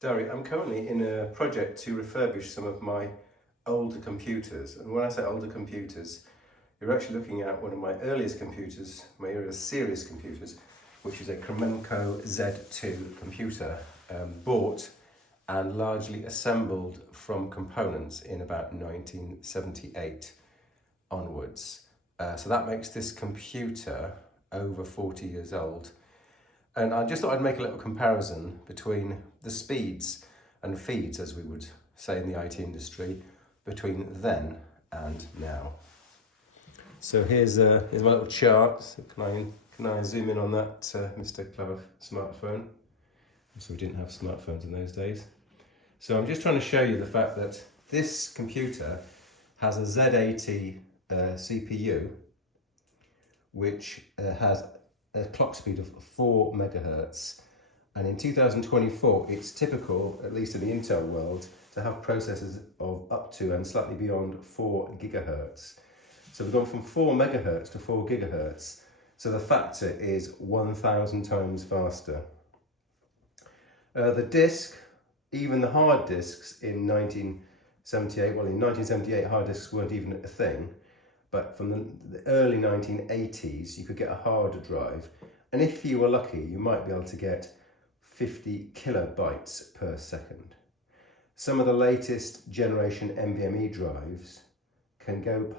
Dari, I'm currently in a project to refurbish some of my older computers. And when I say older computers, you're actually looking at one of my earliest computers, my earliest series computers, which is a Kremenko Z2 computer, bought and largely assembled from components in about 1978 onwards. So that makes this computer over 40 years old. And I just thought I'd make a little comparison between the speeds and feeds, as we would say in the IT industry, between then and now. So here's my little chart. So can I zoom in on that, Mr. Clever smartphone? So we didn't have smartphones in those days. So I'm just trying to show you the fact that this computer has a Z80 CPU, which has a clock speed of 4 megahertz, and in 2024 it's typical, at least in the Intel world, to have processors of up to and slightly beyond 4 gigahertz. So we've gone from 4 megahertz to 4 gigahertz, so the factor is 1,000 times faster. The disk, even the hard disks in 1978, well in 1978 hard disks weren't even a thing, but from the early 1980s you could get a hard drive, and if you were lucky you might be able to get 50 kilobytes per second. Some of the latest generation NVMe drives can go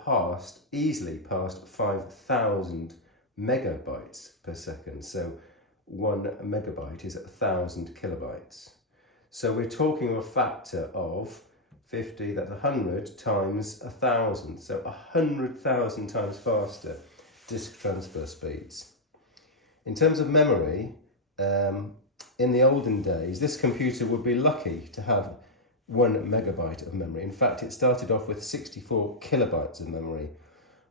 easily past 5,000 megabytes per second, so 1 megabyte is 1,000 kilobytes. So we're talking of a factor of 50, that's 100 times 1,000, so 100,000 times faster disk transfer speeds. In terms of memory, in the olden days, this computer would be lucky to have 1 megabyte of memory. In fact, it started off with 64 kilobytes of memory.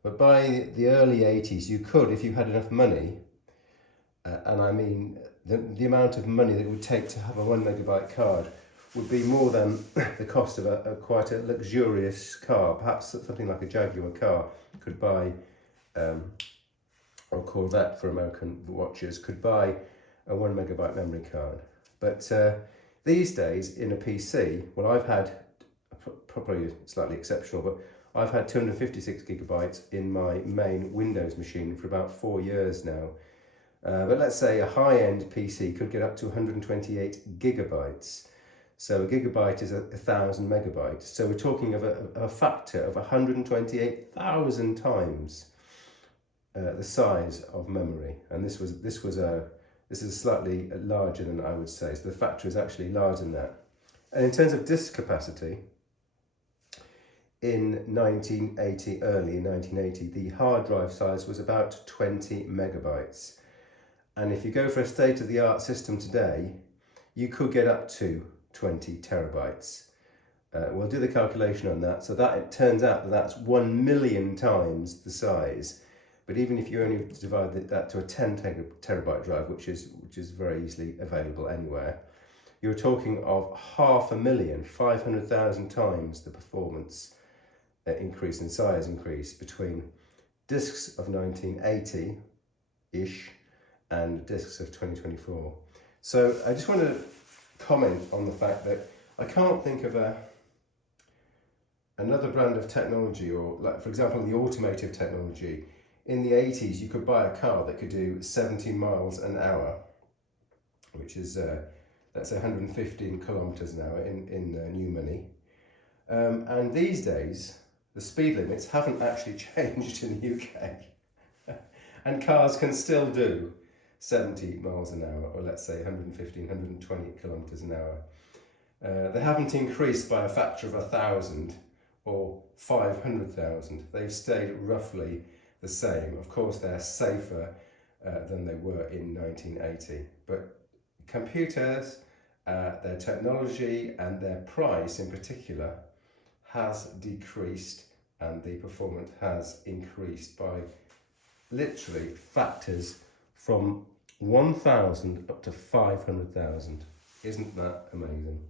But by the early 80s, you could, if you had enough money, and I mean the amount of money that it would take to have a 1 megabyte card would be more than the cost of quite a luxurious car. Perhaps something like a Jaguar car could buy, or Corvette for American watches, could buy a 1 megabyte memory card. But these days in a PC, well, I've had, probably slightly exceptional, but I've had 256 gigabytes in my main Windows machine for about 4 years now. But let's say a high-end PC could get up to 128 gigabytes. So a gigabyte is 1,000 megabytes. So we're talking of a factor of 128,000 times the size of memory. And this is slightly larger than I would say. So the factor is actually larger than that. And in terms of disk capacity, in 1980, early in 1980, the hard drive size was about 20 megabytes. And if you go for a state-of-the-art system today, you could get up to 20 terabytes. We'll do the calculation on that. So that it turns out that that's 1 million times the size. But even if you only divide that to a 10 terabyte drive, which is very easily available anywhere, you're talking of 500,000, 500,000 times the performance increase in size increase between disks of 1980-ish and disks of 2024. So I just want to comment on the fact that I can't think of another brand of technology, or like for example the automotive technology. In the 80s you could buy a car that could do 70 miles an hour, which is that's 115 kilometers an hour in new money, and these days the speed limits haven't actually changed in the UK and cars can still do 70 miles an hour, or let's say 115, 120 kilometers an hour. They haven't increased by a factor of 1,000 or 500,000. They've stayed roughly the same. Of course, they're safer than they were in 1980. But computers, their technology and their price in particular has decreased, and the performance has increased by literally factors from 1,000 up to 500,000. Isn't that amazing?